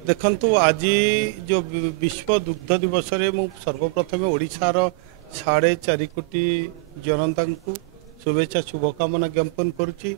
देखंतु आज जो विश्व दुग्ध दिवस रे मु सर्वप्रथम ओडिशार 4.5 कोटी जनता को शुभेच्छा शुभकामना ज्ञापन करुच्ची।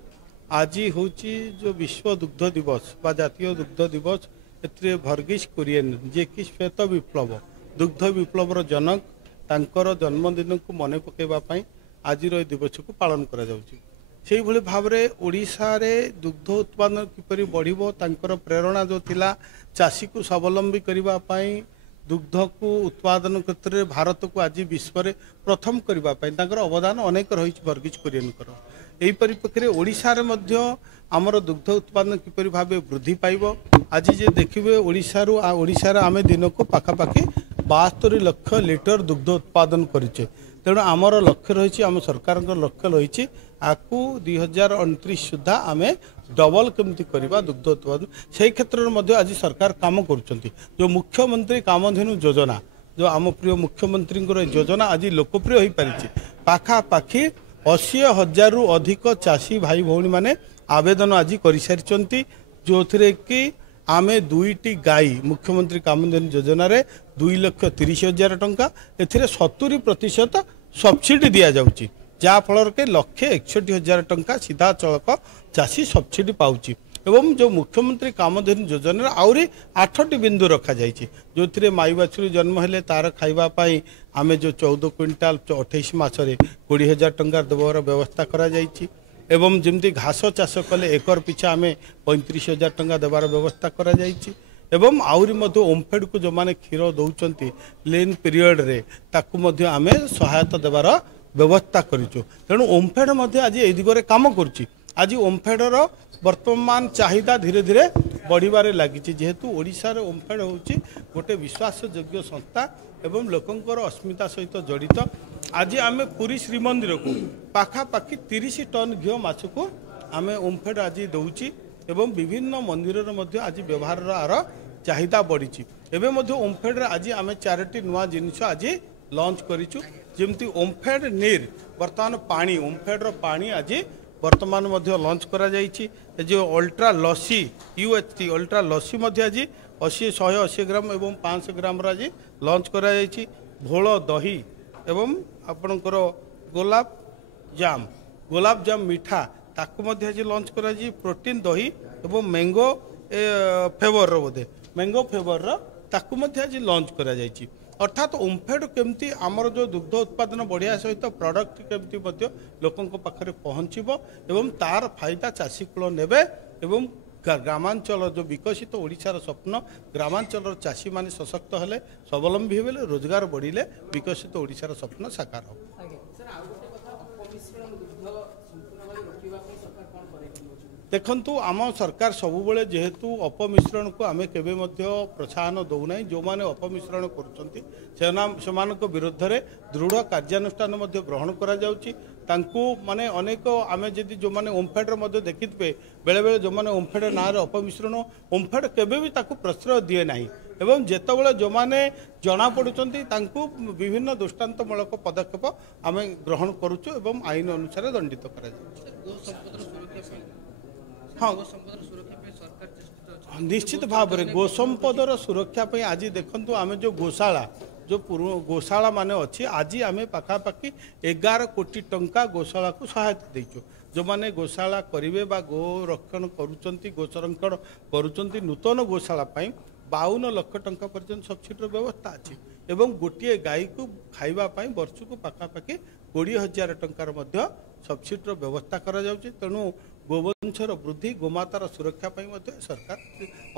आज हूँ जो विश्व दुग्ध दिवस बा जातीय दुग्ध दिवस ए भर्गीज कुरियन जे कि श्वेत विप्लव दुग्ध विप्लवर जनक तांकर जन्मदिन को मन पकड़ापी आज दिवस को पालन करा जाउची। से भली भाव में ओडिशा रे दुग्ध उत्पादन किपरि बढ़िबो तांकर प्रेरणा जो थिला चाषी को स्वावलंबी करिबा पई दुग्ध को उत्पादन क्षेत्र में भारत को आज विश्व में प्रथम करबा पई तांकर अवदान अनेक रही वर्गीज कुरियनकर। एही परिप्रेक्षी रे ओडिशा रे मध्य आमर दुग्ध उत्पादन किपरि भाव वृद्धि पाइबो। आज जे देखिबे ओडिशा रे आमे दिन को पाखापाखि 72 लाख लिटर दुग्ध उत्पादन करिचे। तेणु आमर लक्ष्य रही आम सरकार लक्ष्य रही आपको 2029 सुधा आम डबल केमती करवा दुग्ध उत्पादन से क्षेत्र में आज सरकार काम करुँच। जो मुख्यमंत्री कामधेनु योजना जो आम प्रिय मुख्यमंत्री योजना आज लोकप्रिय हो पारी पाखापाखि 80,000 रु अधिक चाषी भाई भौणी मैंने आवेदन आज कर सारी जो थे कि आमे 2टी गाई मुख्यमंत्री कामधेनु योजना रे 2,30,000 टंका ए 70% सब्सिडी दि जाउची जा फल के 1,61,000 टंका सीधा चलक चाषी सब्सिडी पाउची। एवं जो मुख्यमंत्री कामधेनु योजना आउरी 8टी बिंदु रखा जाइए जो थे माई बाछुरी जन्म हेले तार खाइबापी आमे जो 14 क्विंटाल 28 मासरे 20,000 टंका देवर व्यवस्था करा जाइए। एवं जमती घास चाष कले एकर पिछा आम 35,000 टंका देवार व्यवस्था करा जाइए। एवं आउरी मध्य ओमफेड को जो माने क्षीर दौरान लेन पीरियड रे ताकू मध्य आमे सहायता देवार व्यवस्था करूँ। तेणु ओमफेड मध्य आज ए दिगरे काम करुच्ची। आज ओमफेडर वर्तमान चाहिदा धीरे धीरे बढ़िबारे लगी जेहेतु ओडिशा रे ओमफेड होची गोटे विश्वासयोग्य संस्था एवं लोकंकर अस्मिता सहित जड़ित। आज आमे पुरी श्रीमंदिर को पाखापाखि 30 टन घी माछ को आमे ओमफेड आज दौची एवं विभिन्न मंदिर मध्य आज व्यवहार आर चाहिदा बढ़ी। एवं ओमफेड आज आमे 4टी नुआ जिनिस आज लॉन्च करिचु जेमती ओमफेड नीर वर्तमान पानी ओमफेड पानी आज वर्तमान मध्य लॉन्च करा जाइछि। जो अल्ट्रा लसी UHT अल्ट्रा लसी मध्य आज 180 ग्राम एवं 500 ग्राम आज लॉन्च करा जाइछि। भोल दही एवं आपणकर गोलाप जाम मीठा ताकू मध्य आज लॉन्च करा जी। प्रोटीन दही एवं मैंगो फ्लेवर बोधे मैंगो फ्लेवर ताकू मध्य आज लॉन्च करा जाइछि। अर्थात ओमफेड केमती आमर जो दुग्ध उत्पादन बढ़िया सहित प्रोडक्ट केमती मध्य लोकों पाखे पहुँचब एवं तार फायदा चाषी कूल नेबे एवं ग्रामांचल जो विकसित ओडिशार स्वप्न ग्रामांचल चाषी माने सशक्त हेले स्वावलंबी हेले रोजगार बढ़िले विकसित ओडिशार स्वप्न साकार हो। देखंतु आम सरकार सबुबले जेहेतु अपमिश्रण को आमे केबे मध्य प्रोत्साहन दौना जो माने अपमिश्रण करुचंती सेमानक विरुद्ध रे दृढ़ कार्यानुष्ठान मध्य ग्रहण करा जाउची। तांकू माने अनेक आमे जदि जो माने ओमफेड रे मध्य देखितबे बेले बेले जो माने ओमफेड ना रे अपमिश्रण ओमफेड केबे भी ताकू प्रश्रय दिए नाही एवं जेतेबेले जो माने जना पडुचंती तांकू विभिन्न दृष्टांतमूलक पदक्षेप आमे ग्रहण करूछु एवं आईन अनुसार दंडित करा जाउची। हाँ निश्चित भाव में गोसंपदर सुरक्षा पे आज देखंतु आमे जो गोशाला माने अच्छी आज आमे पाखापाखि 11 कोटी टंका गोशाला को सहायता देचु। जो माने गोशाला करिवे बा गो रक्षण करूचंती गो संरक्षण करूचंती नूतन गोशाला पाई 52 लाख टंका पर्यंत सब्सिडी व्यवस्था अच्छी एवं गोटे गाई को खाइबा पाई वर्ष को पाखापाखि 20,000 टंकार मध्य सब्सिडी व्यवस्था करा जाउची। तेणु गोवंशर वृद्धि गोमातार सुरक्षा पाई मध्य सरकार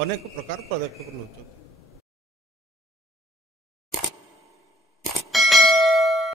अनेक प्रकार पदक्षेप नौछंती।